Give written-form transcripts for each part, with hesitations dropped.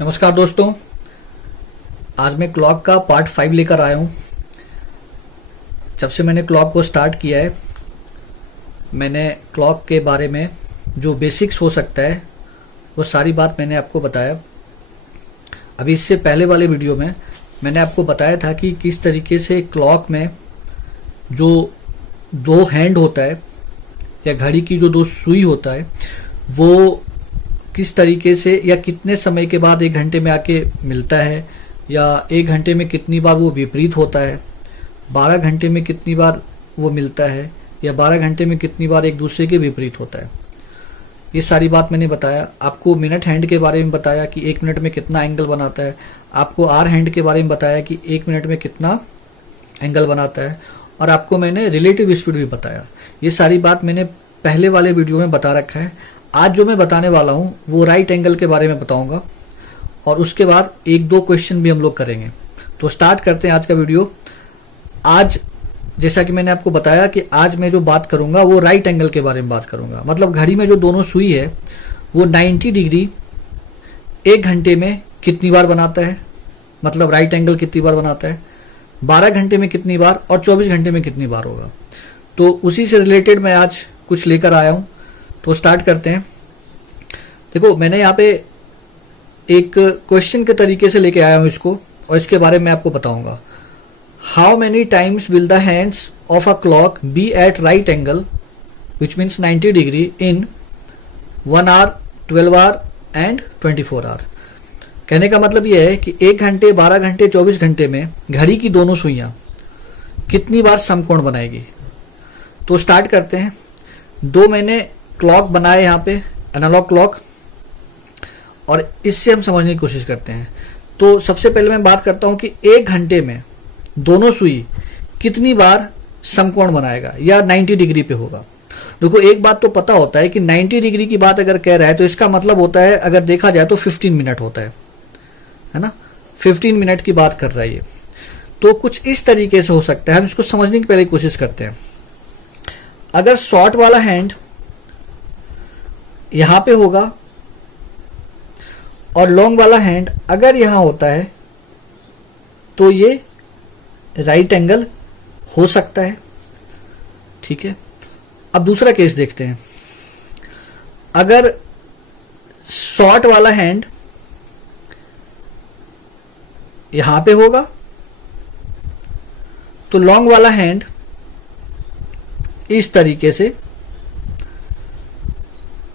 नमस्कार दोस्तों, आज मैं क्लॉक का पार्ट 5 लेकर आया हूँ। जब से मैंने क्लॉक को स्टार्ट किया है, मैंने क्लॉक के बारे में जो बेसिक्स हो सकता है वो सारी बात मैंने आपको बताया। अभी इससे पहले वाले वीडियो में मैंने आपको बताया था कि किस तरीके से क्लॉक में जो दो हैंड होता है या घड़ी की जो दो सुई होता है वो किस तरीके से या कितने समय के बाद 1 घंटे में आके मिलता है, या 1 घंटे में कितनी बार वो विपरीत होता है, 12 घंटे में कितनी बार वो मिलता है, या 12 घंटे में कितनी बार एक दूसरे के विपरीत होता है। ये सारी बात मैंने बताया। आपको मिनट हैंड के बारे में बताया कि 1 मिनट में कितना एंगल बनाता है। आपको आर हैंड के बारे में बताया कि 1 मिनट में कितना एंगल बनाता है, और आपको मैंने रिलेटिव स्पीड भी बताया। ये सारी बात मैंने पहले वाले वीडियो में बता रखा है। आज जो मैं बताने वाला हूँ वो राइट एंगल के बारे में बताऊंगा, और उसके बाद 1-2 क्वेश्चन भी हम लोग करेंगे। तो स्टार्ट करते हैं आज का वीडियो। आज जैसा कि मैंने आपको बताया कि आज मैं जो बात करूंगा वो राइट एंगल के बारे में बात करूंगा। मतलब घड़ी में जो दोनों सुई है वो 90 डिग्री 1 घंटे में कितनी बार बनाता है, मतलब राइट एंगल कितनी बार बनाता है, 12 घंटे में कितनी बार, और 24 घंटे में कितनी बार होगा। तो उसी से रिलेटेड मैं आज कुछ लेकर आया हूँ। तो स्टार्ट करते हैं। देखो, मैंने यहाँ पे एक क्वेश्चन के तरीके से लेके आया हूँ इसको, और इसके बारे में आपको बताऊंगा। How many times will the hands of a clock be at right angle which means 90 degree in 1 hour, 12 hour and 24 hour. कहने का मतलब यह है कि 1 घंटे, 12 घंटे, 24 घंटे में घड़ी की दोनों सुइयां कितनी बार समकोण बनाएगी। तो स्टार्ट करते हैं। 2 मैंने क्लॉक बनाए यहाँ पे, एनालॉग क्लॉक, और इससे हम समझने की कोशिश करते हैं। तो सबसे पहले मैं बात करता हूँ कि 1 घंटे में दोनों सुई कितनी बार समकोण बनाएगा या 90 डिग्री पे होगा। देखो, एक बात तो पता होता है कि 90 डिग्री की बात अगर कह रहा है तो इसका मतलब होता है, अगर देखा जाए तो 15 मिनट होता है ना। 15 मिनट की बात कर रहा है ये। तो कुछ इस तरीके से हो सकता है। हम इसको समझने की पहले कोशिश करते हैं। अगर शॉर्ट वाला हैंड यहां पे होगा और लॉन्ग वाला हैंड अगर यहां होता है तो ये राइट एंगल हो सकता है। ठीक है, अब दूसरा केस देखते हैं। अगर शॉर्ट वाला हैंड यहां पे होगा तो लॉन्ग वाला हैंड इस तरीके से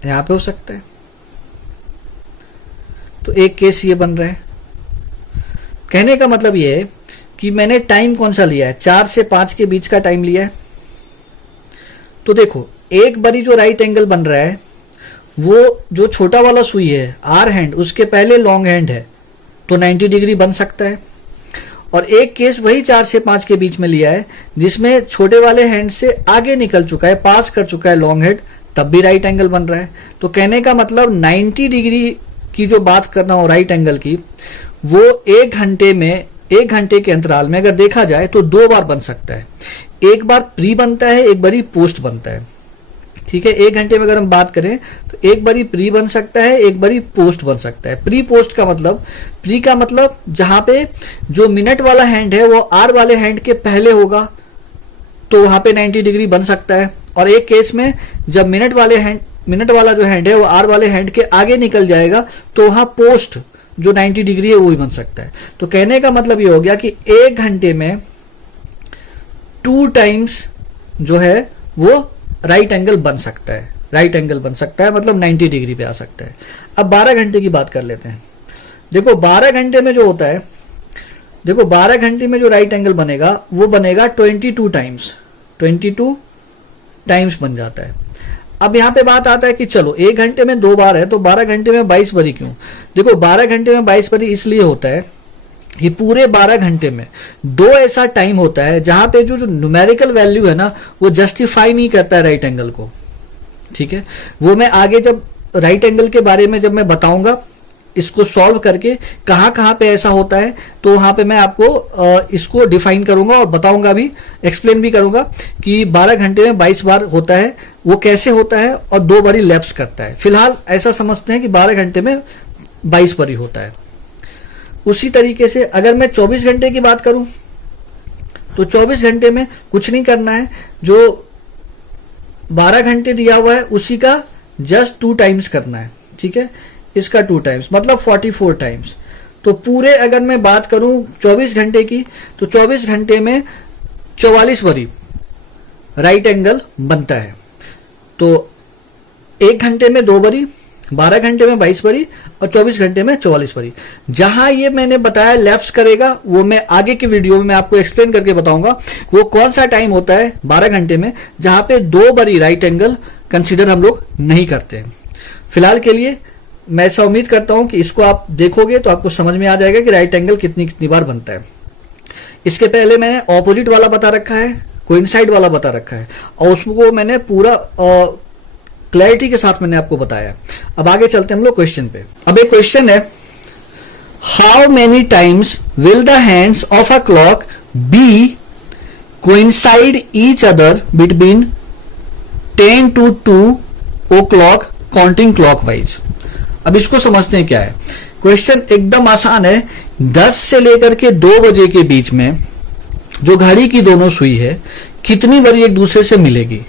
यहां पे हो सकता है। तो एक केस ये बन रहा है। कहने का मतलब ये है कि मैंने टाइम कौन सा लिया है, 4 से 5 के बीच का टाइम लिया है। तो देखो, एक बारी जो राइट एंगल बन रहा है वो जो छोटा वाला सुई है आर हैंड, उसके पहले लॉन्ग हैंड है तो 90 डिग्री बन सकता है। और एक केस वही 4 से 5 के बीच में लिया है जिसमें छोटे वाले हैंड से आगे निकल चुका है, पास कर चुका है लॉन्ग हैंड, तब भी राइट एंगल बन रहा है। तो कहने का मतलब 90 डिग्री की जो बात करना हो राइट एंगल की, वो 1 घंटे में, 1 घंटे के अंतराल में अगर देखा जाए तो 2 बार बन सकता है। एक बार प्री बनता है, एक बारी पोस्ट बनता है। ठीक है, 1 घंटे में अगर हम बात करें तो एक बारी प्री बन सकता है, एक बारी पोस्ट बन सकता है। प्री पोस्ट का मतलब, प्री का मतलब जहां पे जो मिनट वाला हैंड है वो आर वाले हैंड के पहले होगा तो वहां पे 90 डिग्री बन सकता है। और एक केस में जब मिनट वाला जो हैंड है वो आर वाले हैंड के आगे निकल जाएगा तो वहां पोस्ट जो 90 डिग्री है वो भी बन सकता है। तो कहने का मतलब ये हो गया कि 1 घंटे में 2 टाइम्स जो है वो राइट एंगल बन सकता है। राइट एंगल बन सकता है मतलब 90 डिग्री पे आ सकता है। अब 12 घंटे की बात कर लेते हैं। देखो, 12 घंटे में जो होता है, देखो 12 घंटे में जो राइट एंगल बनेगा वो बनेगा 22 टाइम्स, 22 टाइम्स बन जाता है। अब यहाँ पे बात आता है कि चलो 1 घंटे में 2 बार है तो 12 घंटे में 22 बारी क्यों। देखो, 12 घंटे में 22 बारी इसलिए होता है कि पूरे 12 घंटे में 2 ऐसा टाइम होता है जहां पे जो न्यूमेरिकल वैल्यू है ना वो जस्टिफाई नहीं करता है राइट एंगल को। ठीक है, वो मैं आगे जब राइट एंगल के बारे में जब मैं बताऊंगा इसको सॉल्व करके कहाँ कहाँ पे ऐसा होता है, तो वहाँ पे मैं आपको इसको डिफाइन करूंगा और बताऊंगा भी, एक्सप्लेन भी करूंगा कि 12 घंटे में 22 बार होता है, वो कैसे होता है और 2 बारी लैप्स करता है। फिलहाल ऐसा समझते हैं कि 12 घंटे में 22 बारी होता है। उसी तरीके से अगर मैं 24 घंटे की बात करूं तो 24 घंटे में कुछ नहीं करना है, जो 12 घंटे दिया हुआ है उसी का जस्ट 2 टाइम्स करना है, ठीक है, इसका 2 टाइम्स मतलब 44 टाइम्स। तो पूरे अगर मैं बात करूं 24 घंटे की तो 24 घंटे में 44 बारी राइट एंगल बनता है। तो 1 घंटे में 2 बारी, 12 घंटे में 22 बारी और 24 घंटे में 44 बारी। जहां ये मैंने बताया लैप्स करेगा वो मैं आगे की वीडियो में आपको एक्सप्लेन करके बताऊंगा वो कौन सा टाइम होता है 12 घंटे में जहां पे 2 बारी राइट एंगल कंसीडर हम लोग नहीं करते हैं। फिलहाल के लिए मैं ऐसा उम्मीद करता हूं कि इसको आप देखोगे तो आपको समझ में आ जाएगा कि राइट एंगल कितनी कितनी बार बनता है। इसके पहले मैंने ऑपोजिट वाला बता रखा है, कोइंसाइड वाला बता रखा है और उसको मैंने पूरा क्लैरिटी के साथ मैंने आपको बताया। अब आगे चलते हैं हम लोग क्वेश्चन पे। अब एक क्वेश्चन है, how many times will the hands of a clock be coincide each other between 10 to 2 o'clock counting clockwise. अब इसको समझते हैं क्या है। क्वेश्चन एकदम आसान है, 10 से लेकर के 2 बजे के बीच में जो घड़ी की दोनों सुई है कितनी बारी एक दूसरे से मिलेगी,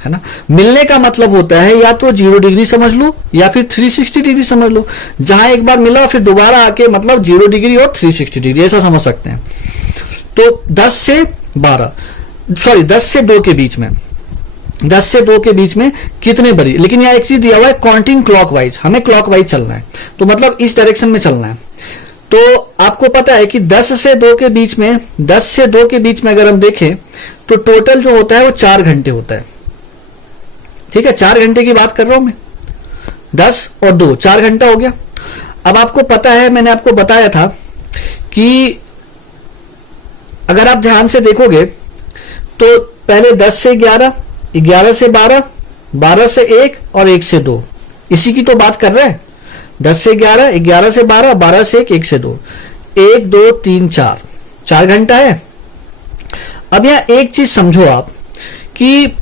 है ना। मिलने का मतलब होता है या तो 0 डिग्री समझ लो या फिर 360 डिग्री समझ लो। जहां एक बार मिला फिर दोबारा आके मतलब 0 डिग्री और 360 डिग्री ऐसा समझ सकते हैं। तो 10 से 2 के बीच में, 10 से 2 के बीच में कितने बारी, लेकिन यहाँ एक चीज दिया हुआ है काउंटिंग क्लॉकवाइज, हमें क्लॉकवाइज चलना है तो मतलब इस डायरेक्शन में चलना है। तो आपको पता है कि 10 से 2 के बीच में, 10 से 2 के बीच में अगर हम देखें तो टोटल जो होता है वो 4 घंटे होता है, ठीक है। 4 घंटे की बात कर रहा हूं मैं, 10 और 2 4 घंटा हो गया। अब आपको पता है मैंने आपको बताया था कि अगर आप ध्यान से देखोगे तो पहले 10 से 11, 11 से 12, 12 से 1 और 1 से 2, इसी की तो बात कर रहे हैं। 10 से 11, 11 से 12, 12 से 1, 1 से 2, 1 2 3 4 घंटा है। अब यहां एक चीज समझो आप कि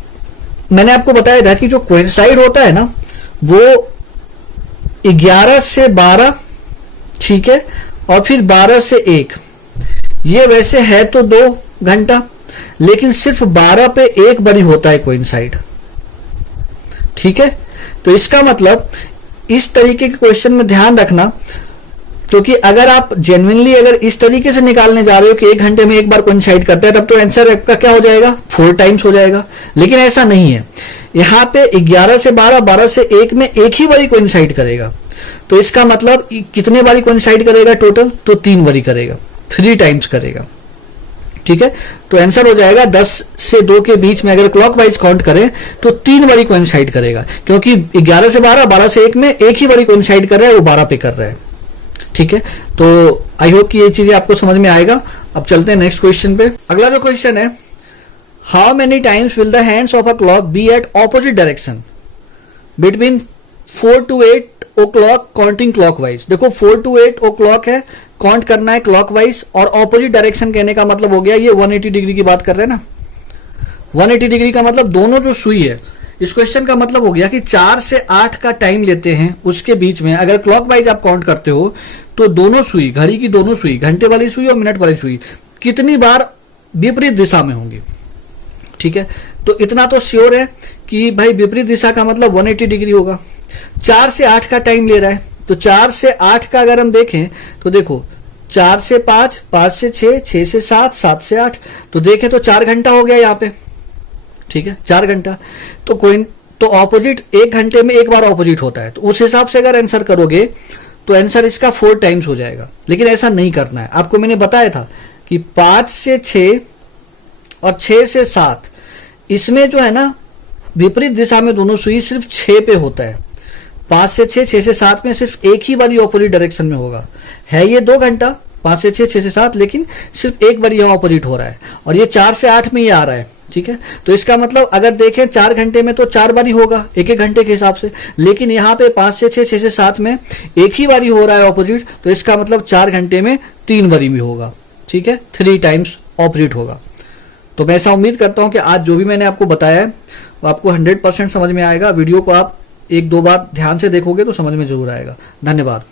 मैंने आपको बताया था कि जो कोइंसाइड होता है ना वो 11 से 12, ठीक है, और फिर 12 से 1, ये वैसे है तो 2 घंटा, लेकिन सिर्फ 12 पे 1 बारी होता है कोइंसाइड, ठीक है। तो इसका मतलब इस तरीके के क्वेश्चन में ध्यान रखना, क्योंकि अगर आप जेन्युइनली अगर इस तरीके से निकालने जा रहे हो कि 1 घंटे में 1 बार कोइंसाइड करता है तब तो आंसर आपका क्या हो जाएगा, 4 टाइम्स हो जाएगा। लेकिन ऐसा नहीं है, यहां पे 11 से 12, 12 से 1 में एक ही बारी कोइंसाइड करेगा। तो इसका मतलब कितने बारी कोइंसाइड करेगा टोटल, तो 3 बारी करेगा, 3 टाइम्स करेगा, ठीक है। तो आंसर हो जाएगा 10 से 2 के बीच में अगर क्लॉकवाइज काउंट करें तो 3 बारी कोइंसाइड करेगा, क्योंकि 11 से 12, 12 से 1 में एक ही बारी कोइंसाइड कर रहा है, वो 12 पे कर रहा है, ठीक है। तो आई होप कि ये चीजें आपको समझ में आएगा। अब चलते हैं नेक्स्ट क्वेश्चन पे। अगला जो क्वेश्चन है, how many times will the hands of a clock be at opposite direction between 4 to 8 o'clock counting clockwise. देखो 4 to 8 o'clock है, काउंट करना है क्लॉकवाइज, और ऑपोजिट डायरेक्शन कहने का मतलब हो गया ये 180 डिग्री की बात कर रहे हैं ना। 180 डिग्री का मतलब दोनों जो सुई है, इस क्वेश्चन का मतलब हो गया कि 4 से 8 का टाइम लेते हैं, उसके बीच में अगर क्लॉकवाइज आप काउंट करते हो तो दोनों सुई, घड़ी की दोनों सुई, घंटे वाली सुई और मिनट वाली सुई कितनी बार विपरीत दिशा में होंगी, ठीक है। तो इतना तो श्योर है कि भाई विपरीत दिशा का मतलब 180 डिग्री होगा। 4 से 8 का टाइम ले रहा है, तो 4 से 8 का अगर हम देखें तो देखो 4 से 5, 5 से 6, 6 से 7, 7 से 8, तो देखें तो 4 घंटा हो गया यहाँ पे, ठीक है, 4 घंटा। तो ऑपोजिट 1 घंटे में 1 बार ऑपोजिट होता है, तो उस हिसाब से अगर आंसर करोगे तो आंसर इसका 4 टाइम्स हो जाएगा। लेकिन ऐसा नहीं करना है, आपको मैंने बताया था कि 5 से 6 और 6 से 7, इसमें जो है ना विपरीत दिशा में दोनों सुई सिर्फ 6 पे होता है। 5 से 6, 6 से 7 में सिर्फ एक ही बारी ऑपोजिट डायरेक्शन में होगा। है ये 2 घंटा, 5 से 6, 6 से 7, लेकिन सिर्फ एक बार यहाँ ऑपोजिट हो रहा है, और ये 4 से 8 में ये आ रहा है, ठीक है। तो इसका मतलब अगर देखें 4 घंटे में तो 4 बारी होगा, एक एक घंटे के हिसाब से, लेकिन यहाँ पे 5 से 6, 6 से 7 में एक ही बारी हो रहा है ऑपोजिट, तो इसका मतलब 4 घंटे में 3 बारी भी होगा, ठीक है, 3 टाइम्स ऑपोजिट होगा। तो मैं ऐसा उम्मीद करता हूं कि आज जो भी मैंने आपको बताया है वो आपको 100% समझ में आएगा। वीडियो को आप 1-2 बार ध्यान से देखोगे तो समझ में जरूर आएगा। धन्यवाद।